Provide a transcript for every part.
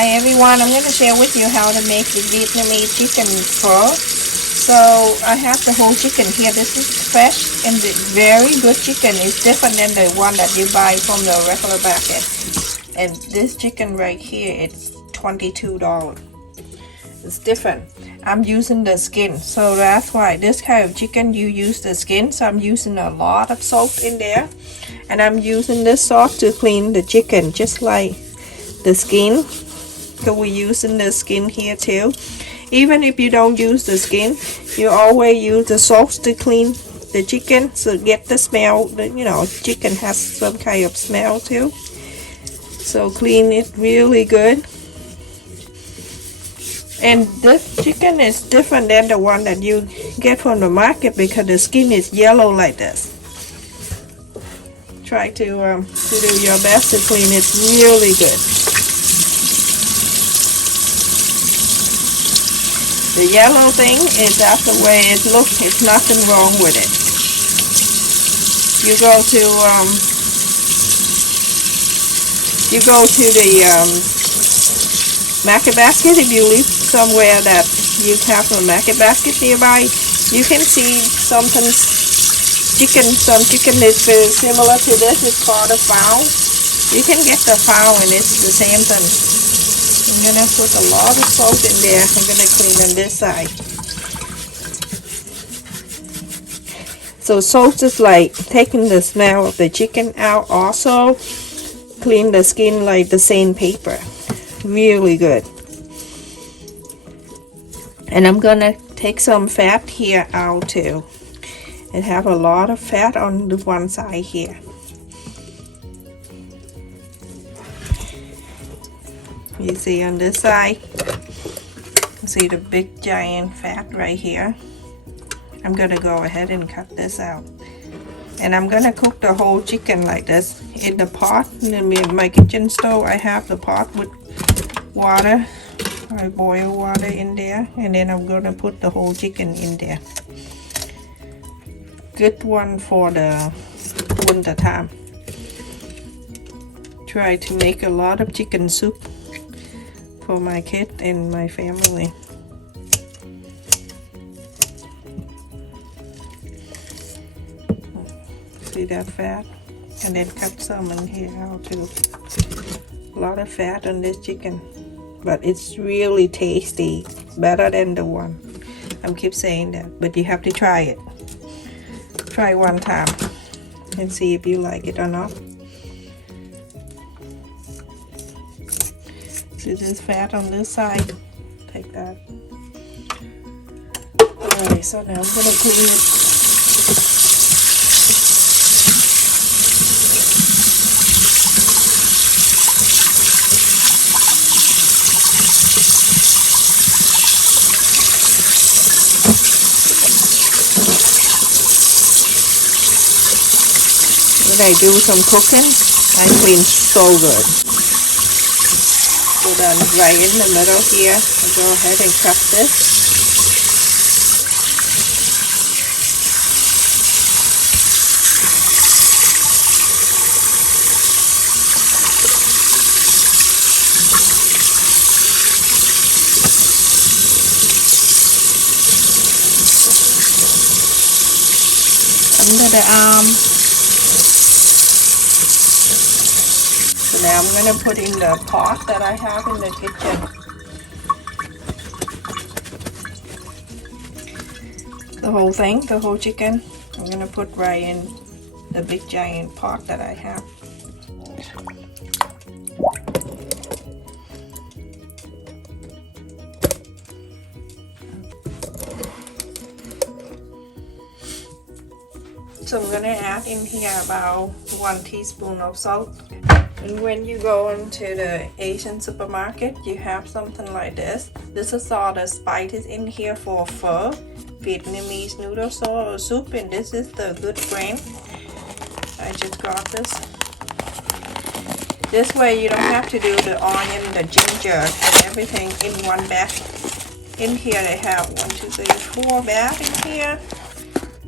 Hi everyone, I'm going to share with you how to make the Vietnamese chicken pho. So I have the whole chicken here. This is fresh and very good chicken. It's different than the one that you buy from the regular packet. And this chicken right here, it's $22. It's different. I'm using the skin, so that's why this kind of chicken you use the skin. So I'm using a lot of salt in there, and I'm using this sauce to clean the chicken just like the skin. So we're using the skin here too. Even if you don't use the skin, you always use the sauce to clean the chicken, so get the smell. You know, chicken has some kind of smell too, so clean it really good. And this chicken is different than the one that you get from the market because the skin is yellow like this. Try to do your best to clean it really good. The yellow thing is that's the way it looks. It's nothing wrong with it. You go to the market basket. If you live somewhere that you have a market basket nearby, you can see some chicken is very similar to this. It's called a pho. You can get the pho and it's the same thing. I'm gonna put a lot of salt in there. I'm gonna clean on this side. So salt is like taking the smell of the chicken out. Also clean the skin like the sandpaper. Really good. And I'm gonna take some fat here out too. It have a lot of fat on the one side here. You see on this side, you see the big giant fat right here. I'm gonna go ahead and cut this out. And I'm gonna cook the whole chicken like this in the pot. In my kitchen stove, I have the pot with water. I boil water in there, and then I'm gonna put the whole chicken in there. Good one for the winter time. Try to make a lot of chicken soup for my kid and my family. See that fat? And then cut some in here out too. A lot of fat on this chicken, but it's really tasty, better than the one. I keep saying that, but you have to try it. Try one time and see if you like it or not. See this fat on this side? Take that. Alright, so now I'm gonna clean it. When I do some cooking, I clean so good. So then right in the middle here, I'll go ahead and cut this. Under the arm. So now I'm going to put in the pot that I have in the kitchen. The whole thing, the whole chicken, I'm going to put right in the big giant pot that I have. So I'm going to add in here about 1 teaspoon of salt. And when you go into the Asian supermarket, you have something like this. This is all the spices in here for pho, Vietnamese noodle soup, and this is the good brand. I just got this. This way you don't have to do the onion, the ginger, and everything in one batch. In here they have 1, 2, 3, 4 bags in here.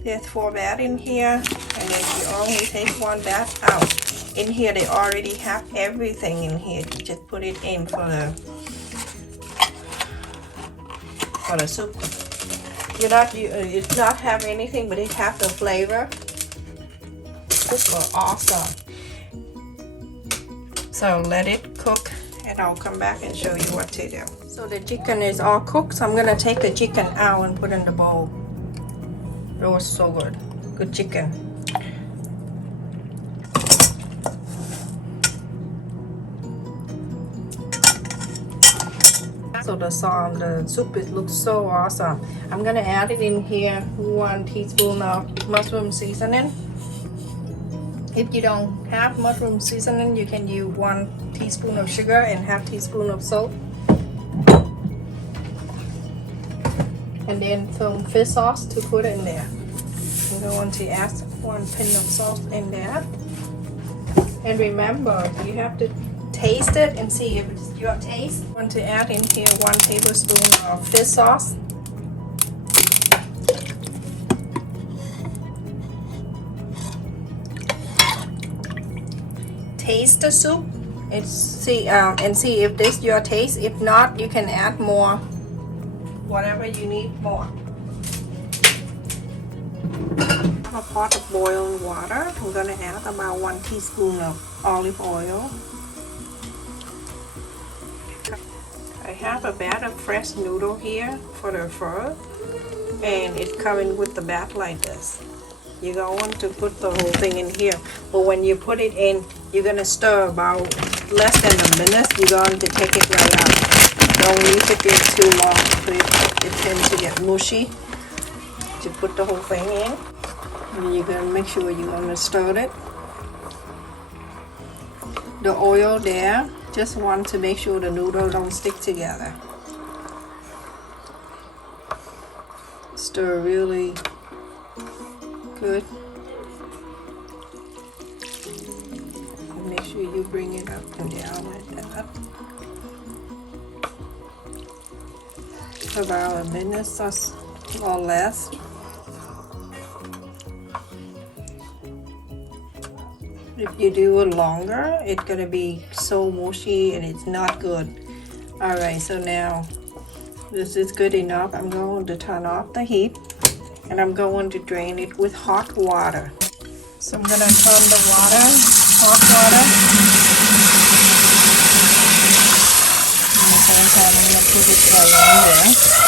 There's 4 bags in here, and then you only take 1 batch out. In here they already have everything in here. You just put it in for the for the soup. It's not have anything, but it have the flavor. Super awesome. So let it cook, and I'll come back and show you what to do. So the chicken is all cooked, so I'm gonna take the chicken out and put in the bowl. It was so good. Good chicken. So the soup, it looks so awesome. I'm gonna add it in here, 1 teaspoon of mushroom seasoning. If you don't have mushroom seasoning, you can use 1 teaspoon of sugar and ½ teaspoon of salt. And then some fish sauce to put in there. I'm going to add 1 pin of salt in there. And remember, you have to taste it and see if it's your taste. I want to add in here 1 tablespoon of fish sauce. Taste the soup and see if this is your taste. If not, you can add more, whatever you need more. A pot of boiling water. I'm gonna add about 1 teaspoon of olive oil. I have a bag of fresh noodle here for the pho, and it's coming with the bag like this. You're going to put the whole thing in here, but when you put it in, you're gonna stir about less than a minute. You're going to take it right out. Don't leave it in too long, so it tends to get mushy. To put the whole thing in, and you're gonna make sure you're gonna stir it. The oil there, just want to make sure the noodle don't stick together. Stir really good. And make sure you bring it up and down like that. About a minute or less. If you do it longer, it's gonna be so mushy and it's not good. Alright, so now this is good enough. I'm going to turn off the heat and I'm going to drain it with hot water. So I'm gonna turn the water, hot water. And I'm gonna put it around there.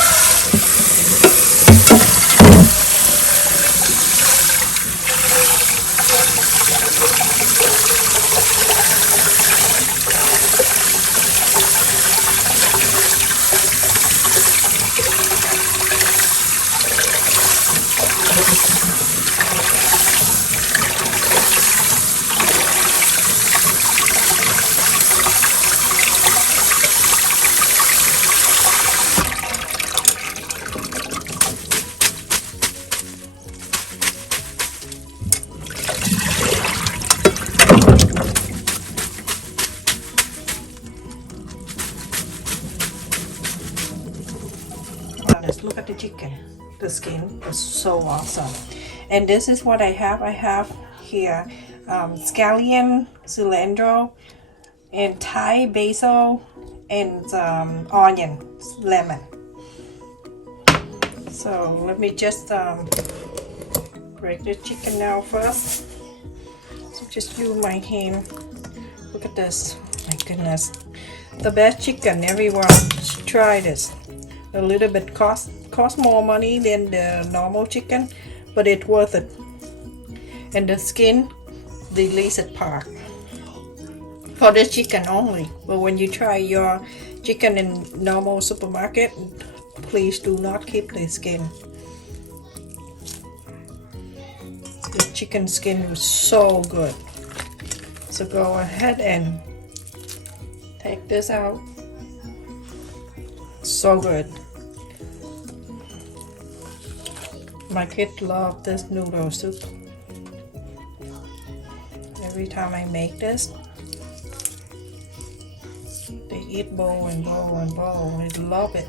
Let's look at the chicken. The skin is so awesome. And this is what I have. I have here scallion, cilantro, and Thai basil, and onion, lemon. So let me just break the chicken now first. So just use my hand. Look at this. My goodness. The best chicken, everyone should try this. A little bit cost more money than the normal chicken, but it's worth it. And the skin, the least part for this chicken only. But when you try your chicken in normal supermarket, please do not keep the skin. The chicken skin is so good. So go ahead and take this out. So good. My kids love this noodle soup. Every time I make this, they eat bowl and bowl and bowl. They love it.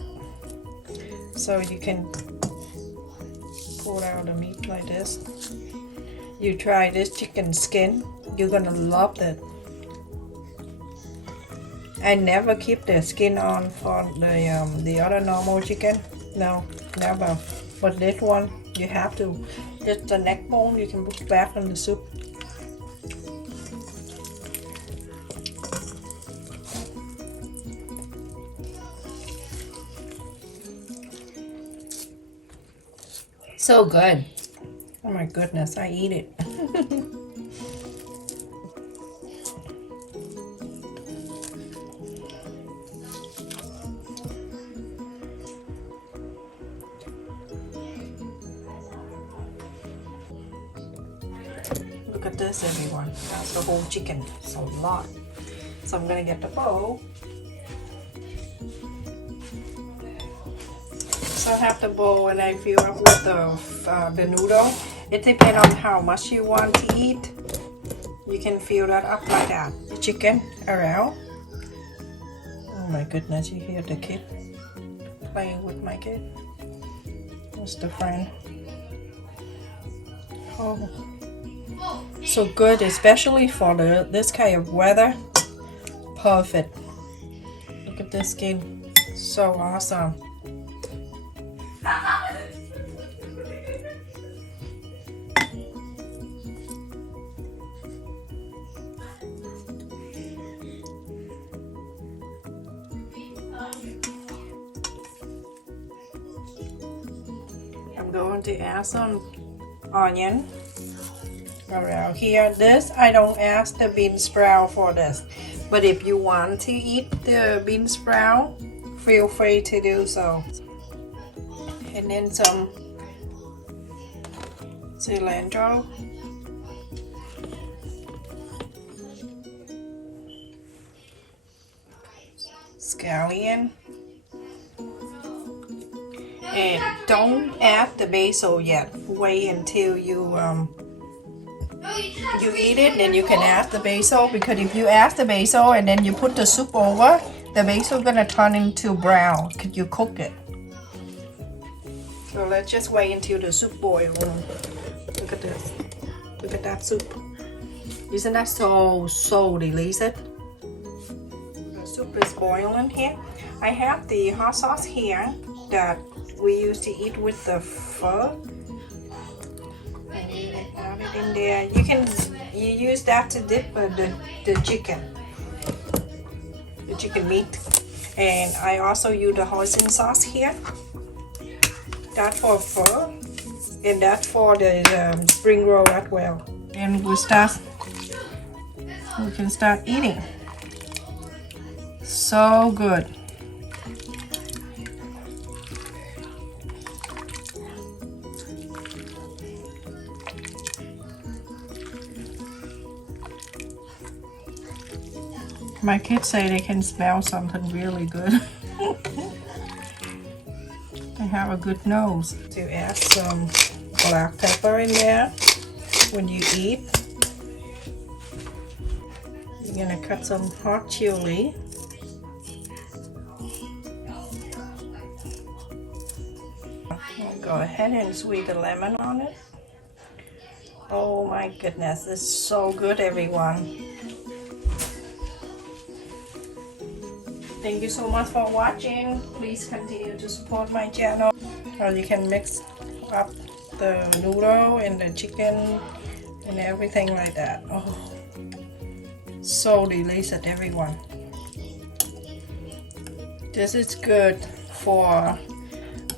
So you can pull out the meat like this. You try this chicken skin, you're gonna love it. I never keep the skin on for the other normal chicken. No, never. But this one, you have to, just the neck bone, you can put back in the soup. So good. Oh my goodness, I eat it. Look at this, everyone. That's the whole chicken. It's a lot. So I'm gonna get the bowl. So I have the bowl and I fill up with the noodle. It depends on how much you want to eat. You can fill that up like that. The chicken around. Oh my goodness, you hear the kid playing with my kid. That's the friend. Oh, so good, especially for this kind of weather. Perfect. Look at this skin. So awesome. I'm going to add some onion around here. This I don't add the bean sprout for this, but if you want to eat the bean sprout, feel free to do so. And then some cilantro, scallion, and don't add the basil yet. Wait until you eat it, then you can add the basil, because if you add the basil and then you put the soup over, the basil gonna turn into brown. Could you cook it? So let's just wait until the soup boils. Look at this. Look at that soup. Isn't that so delicious? The soup is boiling here. I have the hot sauce here that we used to eat with the pho. And you add it in there. You use that to dip the chicken meat. And I also use the hoisin sauce here. That for pho, and that for the spring roll as well. And we can start eating. So good. My kids say they can smell something really good. I have a good nose. To add some black pepper in there when you eat. You're gonna cut some hot chili. I'll go ahead and squeeze the lemon on it. Oh my goodness, this is so good, everyone. Thank you so much for watching. Please continue to support my channel. Or you can mix up the noodle and the chicken and everything like that. Oh, so delicious, everyone. This is good for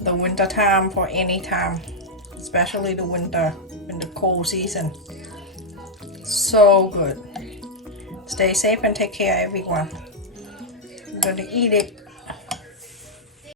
the winter time, for any time, especially the winter in the cold season. So good. Stay safe and take care, everyone. I'm gonna eat it.